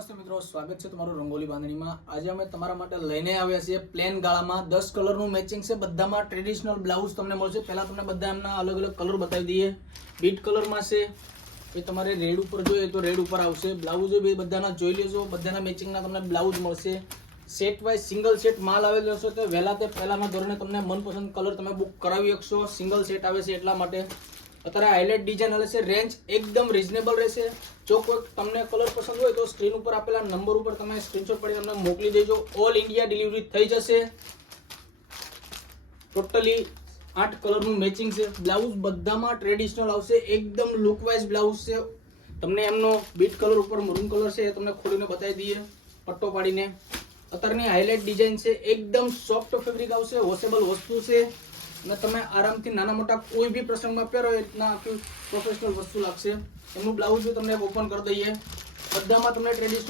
નમસ્તે મિત્રો, સ્વાગત છે તમારું રંગોલી બાંધણીમાં। આજે અમે તમારા માટે લઈને આવ્યા છીએ પ્લેન ગાળામાં 10 કલરનું મેચિંગ છે। બધામાં ટ્રેડિશનલ બ્લાઉઝ તમને મળશે। પહેલા તમને બધા એમના અલગ અલગ કલર બતાવી દઈએ। બીટ કલરમાં છે એ તમારે રેડ ઉપર જોઈએ તો રેડ ઉપર આવશે। બ્લાઉઝ બી બધાના જોઈ લેજો, બધાના મેચિંગના તમને બ્લાઉઝ મળશે। સેટ વાઇઝ સિંગલ સેટ માલ આવેલો હશે તો વહેલા તે પહેલાના ધોરણે તમને મનપસંદ કલર તમે બુક કરાવી શકશો। સિંગલ સેટ આવે છે એટલા માટે અત્યારે હાઇલાઇટ ડિઝાઇન હશે। રેન્જ એકદમ રીઝનેબલ રહેશે। જો કોઈ તમને કલર પસંદ હોય તો સ્ક્રીન ઉપર આપેલા નંબર ઉપર તમે સ્ક્રીનશોટ પાડી તમને મોકલી દેજો। ઓલ ઇન્ડિયા ડિલિવરી થઈ જશે। ટોટલી 8 કલરનું મેચિંગ છે। બ્લાઉઝ બધામાં ટ્રેડિશનલ આવશે, એકદમ લુક વાઇઝ બ્લાઉઝ છે। તમને એમનો બીટ કલર ઉપર મરૂન કલર છે એ તમને ખોલીને બતાવી દઈએ પટ્ટો પાડીને। અત્યારની હાઇલાઇટ ડિઝાઇન છે, એકદમ સોફ્ટ ફેબ્રિક આવશે, વોશેબલ વસ્તુ છે અને તમે આરામથી નાના મોટા કોઈ બી પ્રસંગમાં પહેરો એ રીતના આખી પ્રોફેશનલ વસ્તુ લાગશે। એનું બ્લાઉઝ બી તમને ઓપન કરી દઈએ। બધામાં તમને ટ્રેડિશનલ